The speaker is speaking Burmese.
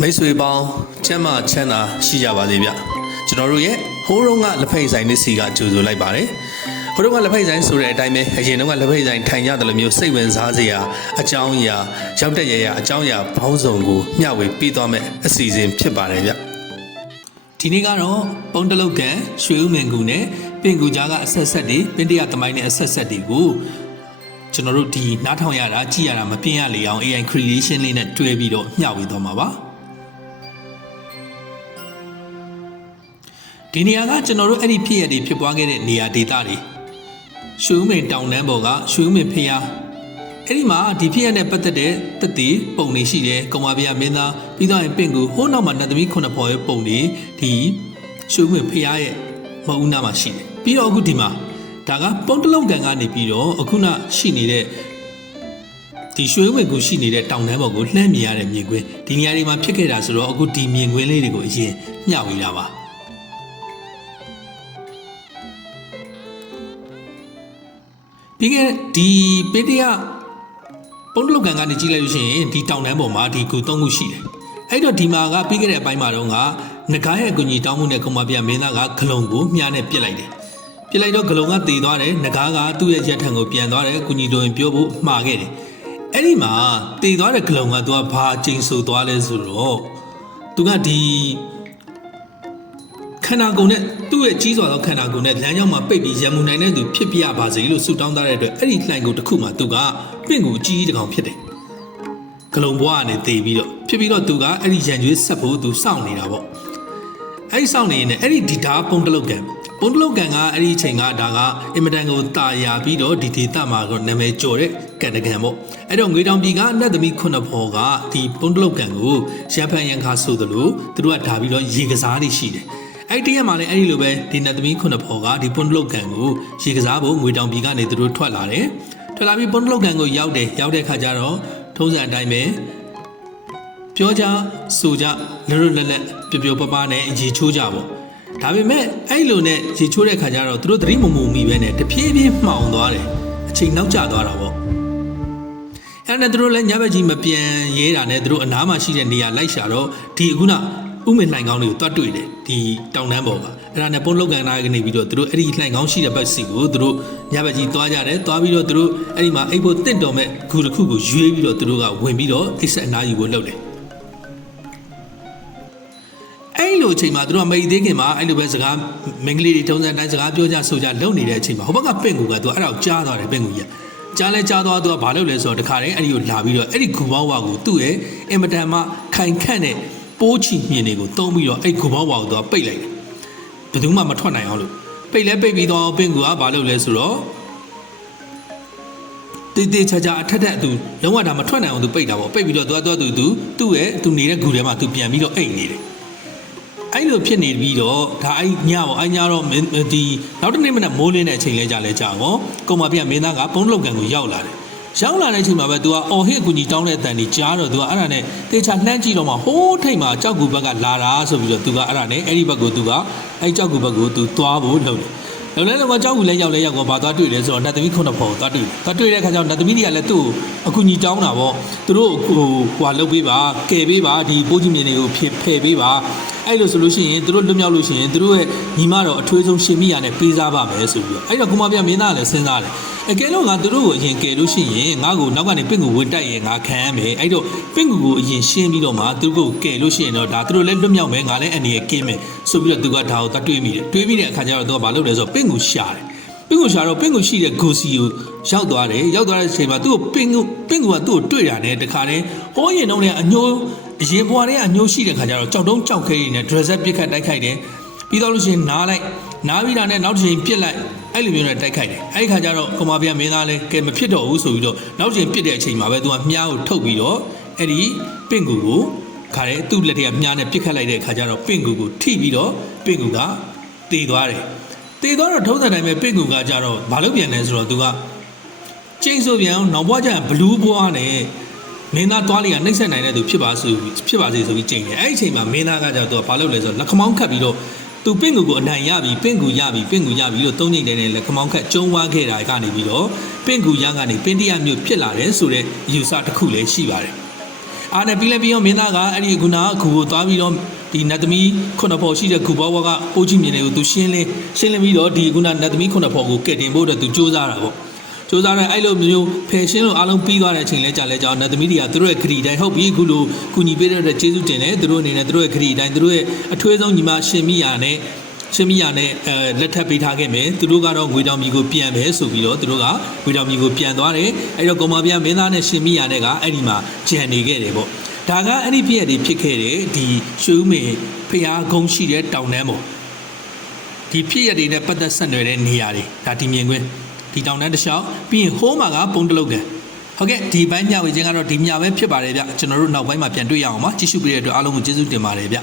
မိတ်ဆွေပေါင်းကျမ်းမာချမ်းသာရှိကြပါစေဗျကျွန်တော်တို့ရဲ့ဟိုးတုန်းကလက်ဖက်ဆိုင်နစ်စီကကြိုဆိုလိုက်ပါတယ်ဟိုးတုန်းကလက်ဖက်ဆိုင်ဆိုတဲ့အတိုင်းပဲအရင်တုန်းကလက်ဖက်ဆိုင်ထိုင်ရတယ်လို့မျိုးစိတ်ဝင်စားစရာအကြောင်းအရာရောက်တဲ့ရအကြောင်းအရာဘောင်းစုံကိုမျှဝေပေးသွားမယ်အစီအစဉ်ဖြစ်ပါတယ်ဗျဒီနေ့ကတော့ပုံတလုတ်ကန်ရွှေဦးမင်ကူနဲ့ပင်ကူကြားကအဆက်ဆက်တွေပင်တရသမိုင်းနဲ့အဆက်ဆက်တွေကိုကျွန်တော်တို့ဒီနားထောင်ရတာကြည့်ရတာမပြင်းရလေအောင် AI creation လေးနဲ့တွဲပြီးတော့မျှဝေသွားမှာပါဒီနေရာကကျွန်တော်တို့အဲ့ဒီဖြစ်ရတွေဖြစ်ပွားခဲ့တဲ့နေရာဒေသတွေရွှေဦးမင်တောင်တန်းပေါ်ကရွှေဦးမင်ဖျားအဲ့ဒီမှာဒီဖြစ်ရနဲ့ပတ်သက်တဲ့တက်တီပုံတွေရှိတယ်ကုံမပြမင်းသားပြီးတော့ပင့်ကူဟိုးနောက်မှာနတ်သမီးခုနှစ်ဖော်ရဲ့ပုံတွေဒီရွှေဦးမင်ဖျားရဲ့မအူးနာမှာရှိတယ်ပြီးတော့အခုဒီမှာဒါကပုံတလုံးကန်ကနေပြီးတော့အခုနရှိနေတဲ့ဒီရွှေဦးမင်ကူရှိနေတဲ့တောင်တန်းပေါ်ကိုလှမ်းမြင်ရတဲ့မြင်ကွင်းဒီနေရာတွေမှာဖြစ်ခဲ့တာဆိုတော့အခုဒီမြင်ကွင်းလေးတွေကိုအရင်မျှဝေတာပါဒီကဒီပေတရပုံတလုတ်ကန်ကနေကြည့်လိုက်လို့ရှိရင်ဒီတောင်တန်းပေါ်မှာဒီကူ၃ခုရှိတယ်အဲ့တော့ဒီမှာကပြီးခဲ့တဲ့အပိုင်းမှာတော့ကငကားရဲ့အကူကြီးတောင်းမှုနဲ့ကုံမပြမင်းသားကဂလုံကိုမြားနဲ့ပြစ်လိုက်တယ်ပြစ်လိုက်တော့ဂလုံကတေသွားတယ်ငကားကသူ့ရဲ့ရက်ထံကိုပြန်သွားတယ်ကုကြီးတို့ရင်ပြောဖို့မှားခဲ့တယ်အဲ့ဒီမှာတေသွားတဲ့ဂလုံကသူကဘာကျိန်ဆိုသွားလဲဆိုတော့သူကဒီခန္ဓာကိုယ်နဲ့သူ့ရဲ့ကြီးစွာသောခန္ဓာကိုယ်နဲ့လမ်းကြောင်းမှာပိတ်ပြီးရံမှုနိုင်တဲ့သူဖြစ်ပြပါစေလို့ဆုတောင်းထားတဲ့အတွက်အဲ့ဒီလှိုင်ကိုတစ်ခုမှသူကပင့်ကိုကြီးတစ်ကောင်ဖြစ်တယ်ဂလုံဘွားကနေတေပြီးတော့ဖြစ်ပြီးတော့သူကအဲ့ဒီရံကျွေးဆက်ဖို့သူစောင့်နေတာပေါ့အဲ့ဒီစောင့်နေရင်အဲ့ဒီဒီဓာပုံတလုတ်ကန်ပုံတလုတ်ကန်ကအဲ့ဒီအချိန်ကဒါကအင်မတန်ကိုတာယာပြီးတော့ဒီဒေသမှာတော့နာမည်ကျော်တဲ့ကန်တကန်ပေါ့အဲ့တော့ငွေတောင်ပြည်ကနတ်သမီးခုနှစ်ဖော်ကဒီပုံတလုတ်ကန်ကိုရံဖန်ရံခါဆိုသလိုသူတို့ကဓာပြီးတော့ရေကစားတွေရှိတယ်အဲ့ဒီတရက်မှာလည်းအဲ့ဒီလိုပဲဒီနတ်သမီးခုနှစ်ဖော်ကဒီပွန်တလုတ်ကန်ကိုရေကစားဖို့ငွေတောင်ပြည်ကနေသူတို့ထွက်လာတယ်ထွက်လာပြီးပွန်တလုတ်ကန်ကိုရောက်တဲ့ခါကျတော့ထုံးစံအတိုင်းပဲပြောကြဆိုကြလွတ်လွတ်လပ်လပ်ပျော်ပျော်ပါးပါးနဲ့ရေချိုးကြပေါ့ဒါပေမဲ့အဲ့လိုနဲ့ရေချိုးတဲ့ခါကျတော့သူတို့သတိမမူမိပဲနဲ့တဖြည်းဖြည်းမှောင်သွားတယ်အချိန်နောက်ကျသွားတာပေါ့အဲ့နဲ့သူတို့လည်းညဘက်ကြီးမပြန်ရဲတာနဲ့သူတို့အနားမှာရှိတဲ့နေရာလိုက်ရှာတော့ဒီအခုနဥမင်လှိုင်ကောင်းတွေကိုတွတ်တွေ့တယ်ဒီတောင်တန်းပေါ်ကအဲ့ဒါနဲ့ပုံလုတ်ကန်သားကနေပြီးတော့သူတို့အဲ့ဒီလှိုင်ကောင်းရှိတဲ့ဘက်စီကိုသူတို့ညဘက်ကြီးသွားကြတယ်သွားပြီးတော့သူတို့အဲ့ဒီမှာအိပ်ဖို့တင့်တော်မဲ့ဂူတစ်ခုကိုရွေးပြီးတော့သူတို့ကဝင်ပြီးတော့အိပ်ဆက်အနားယူဖို့လုပ်တယ်အဲ့လိုအချိန်မှာသူတို့ကမအိပ်သေးခင်မှာအဲ့လိုပဲစကားမင်္ဂလိတွေထုံးစံတိုင်းစကားပြောကြဆိုကြလုပ်နေတဲ့အချိန်မှာဟိုဘက်ကပင့်ကူကသူအဲ့ဒါကိုကြားသွားတယ်ပင့်ကူကြီးကြားလဲကြားသွားသူကဘာလုပ်လဲဆိုတော့တခါတည်းအဲ့ဒီကိုလာပြီးတော့အဲ့ဒီဂူပေါင်းဝါကိုသူ့ရဲ့အင်မတန်မှခိုင်ခန့်တဲ့ပိုးချီမြင်တွေကိုတုံးပြီးတော့အဲ့ဂူပေါင်းဝါကိုသူကပိတ်လိုက်တယ်ဘယ်သူမှမထွက်နိုင်အောင်လို့ပိတ်ပြီးတော့ပင့်ကူကဘာလုပ်လဲဆိုတော့တေးချာချာအထက်သူလုံးဝဒါမထွက်နိုင်အောင်သူပိတ်တာပေါ့ပိတ်ပြီးတော့သူ့ရဲ့သူနေတဲ့ဂူထဲမှာသူပြန်ပြီးတော့အိတ်နေတယ်အဲ့လိုဖြစ်နေပြီးတော့ဒါအဲ့ညပေါ့အဲ့ညတော့ဒီနောက်တစ်နေ့မနက်မိုးလင်းတဲ့အချိန်လဲကြာကောကုံမပြမင်းသားကပုံလုတ်ကန်ကိုရောက်လာတယ်ရောက်လာတဲ့အချိန်မှာပဲသူကအော်ဟစ်အကူကြီးတောင်းတဲ့အတန်ကြီးကြားတော့သူကအဲ့ဒါနဲ့တေချာလှမ်းကြည့်တော့မှဟိုးထိတ်မှာကြောက်ကူဘက်ကလာတာဆိုပြီးတော့သူကအဲ့ဒါနဲ့အဲ့ဒီဘက်ကိုသူကအဲ့ကြောက်ကူဘက်ကိုသူသွားဖို့လုပ်တယ်လောကြောက်ကူလဲရောက်ကောဘာသွားတွေ့လဲဆိုတော့နတ်သမီးခုနှစ်ဖော်သွားတွေ့တဲ့ခါကျတော့နတ်သမီးတွေကလည်းသူ့အကူကြီးတောင်းတာပေါ့သူတို့ဟွာလုပ်ပေးပါကယ်ပေးပါဒီပိုးကြီးမြင်တွေကိုဖယ်ပေးပါအဲ့လိုဆိုလို့ရှိရင်သူတို့လွတ်မြောက်လို့ရှိရင်သူတို့ရဲ့ညီမတော်အထွေးဆုံးရှင်မိရနဲ့ပေးစားပါမယ်ဆိုပြီးတော့အဲ့တော့ကုမပြမင်းသားလည်းစဉ်းစားတယ်အကယ်လို့ငါသူတို့ကိုအရင်ကယ်လို့ရှိရင်ငါ့ကိုနောက်ကနေပင့်ကူဝင်တိုက်ရင်ငါခံရမယ်အဲ့တော့ပင့်ကူကိုအရင်ရှင်းပြီးတော့မှသူတို့ကိုကယ်လို့ရှိရင်တော့ဒါသူတို့လည်းလွတ်မြောက်မယ်ငါလည်းအနေနဲ့ကင်းမယ်ဆိုပြီးတော့သူကဒါကိုတွေးမိတဲ့အခါကျတော့သူကဘာလုပ်လဲဆိုတော့ပင့်ကူရှာတယ်ပင့်ကူရှာတော့ပင့်ကူရှိတဲ့ဂူစီကိုရောက်သွားတဲ့အချိန်မှာသူ့ကိုပင့်ကူကသူ့ကိုတွေ့တာနဲ့တခါတည်းဟိုးရင်တော့လည်းအညိုးအရင်ဘွားတွေကအညိုးရှိတဲ့ခါကျတော့ကြောက်တုံးကြောက်ခဲနေ dresser ပစ်ခတ်တိုက်ခိုက်တယ်ပြီးတော့လို့ရှိရင်နားပြီးတာနဲ့နောက်တစ်ချိန်ပြစ်လိုက်အဲ့လိုမျိုးနဲ့တိုက်ခိုက်တယ်အဲ့ဒီခါကျတော့ကုမပြမင်းသားလဲကဲမဖြစ်တော့ဘူးဆိုပြီးတော့နောက်တစ်ချိန်ပြစ်တဲ့အချိန်မှာပဲသူကမြားကိုထုတ်ပြီးတော့အဲ့ဒီပင့်ကူကိုခါရဲသူ့လက်ထက်ကမြားနဲ့ပစ်ခတ်လိုက်တဲ့ခါကျတော့ပင့်ကူကိုထိပြီးတော့ပင့်ကူကတေသွားတယ်တေသွားတော့ထုံးစံတိုင်းပဲပင့်ကူကကြတော့မလုပ်ပြန်လဲဆိုတော့သူကကျိန်းဆိုပြန်နောက်ဘွားကျန်ဘလူးဘွားနဲ့မင်းသားသွားလီကနှိမ့်ဆက်နိုင်တဲ့သူဖြစ်ပါစေဆိုပြီးကျိန်းတယ်အဲ့ဒီအချိန်မှာမင်းသားကကြတော့သူကဘာလုပ်လဲဆိုတော့လက်ခမောင်းခတ်ပြီးတော့သူပင့်ကူကိုအနိုင်ရပြီပင့်ကူရပြီလို့သုံးချိန်တည်းနဲ့လက်ခမောင်းခတ်ကျုံးဝါခဲ့တာကနေပြီးတော့ပင့်ကူရကနေပင်တရမျိုးဖြစ်လာတယ်ဆိုတဲ့ယူဆတစ်ခုလည်းရှိပါတယ် အားနဲ့ပြီးလဲပြီးတော့မင်းသားကအဲ့ဒီခုနဂူကိုသွားပြီးတော့ဒီနတ်သမီးခုနှစ်ဖော်ရှိတဲ့ဂူဘဝကအိုးကြီးမြင်တွေကိုသူရှင်းလင်းပြီးတော့ဒီခုနနတ်သမီးခုနှစ်ဖော်ကိုကဲတင်ဖို့တော့သူစူးစမ်းတာပေါ့စူးစမ်းတဲ့အဲ့လိုမျိုးဖယ်ရှင်းလို့အားလုံးပြီးသွားတဲ့အချိန်လဲကြာလဲကြာနတ်သမီးတွေကသူတို့ရဲ့ခရီးတိုင်းဟုတ်ပြီအခုလိုကုညီပေးတဲ့ကျေးဇူးတင်တယ်သူတို့အနေနဲ့သူတို့ရဲ့ခရီးတိုင်းသူတို့ရဲ့အထွေးဆုံးညီမရှင်မိယာနဲ့လက်ထပ်ပေးထားခဲ့မယ်သူတို့ကတော့ငွေတောင်မြေကိုပြန်ပဲဆိုပြီးတော့သူတို့ကငွေတောင်မြေကိုပြန်သွားတယ်အဲ့တော့ကောင်မပြမင်းသားနဲ့ရှင်မိယာနဲ့ကအဲ့ဒီမှာကြံနေခဲ့တယ်ပေါ့ဒါကအဲ့ဒီဖြစ်ရတွေဖြစ်ခဲ့တယ်ဒီရွှေဦးမေဖျားကုန်းရှိတဲ့တောင်တန်းပေါ့ဒီဖြစ်ရတွေနဲ့ပတ်သက်ဆက်နွယ်တဲ့နေရာတွေဒါဒီမြင်ကွင်းဒီတောင်တန်းတစ်လျှောက်ပြီးရင်ဟိုးမှာကပုံတလုတ်ကန်ဟုတ်ကဲ့ဒီပိုင်းညဝေခြင်းကတော့ဒီညပဲဖြစ်ပါတယ်ဗျကျွန်တော်တို့နောက်ပိုင်းမှာပြန်တွေ့ရအောင်ပါကြည့်ရှုပေးတဲ့အတွက်အားလုံးကိုကျေးဇူးတင်ပါတယ်ဗျ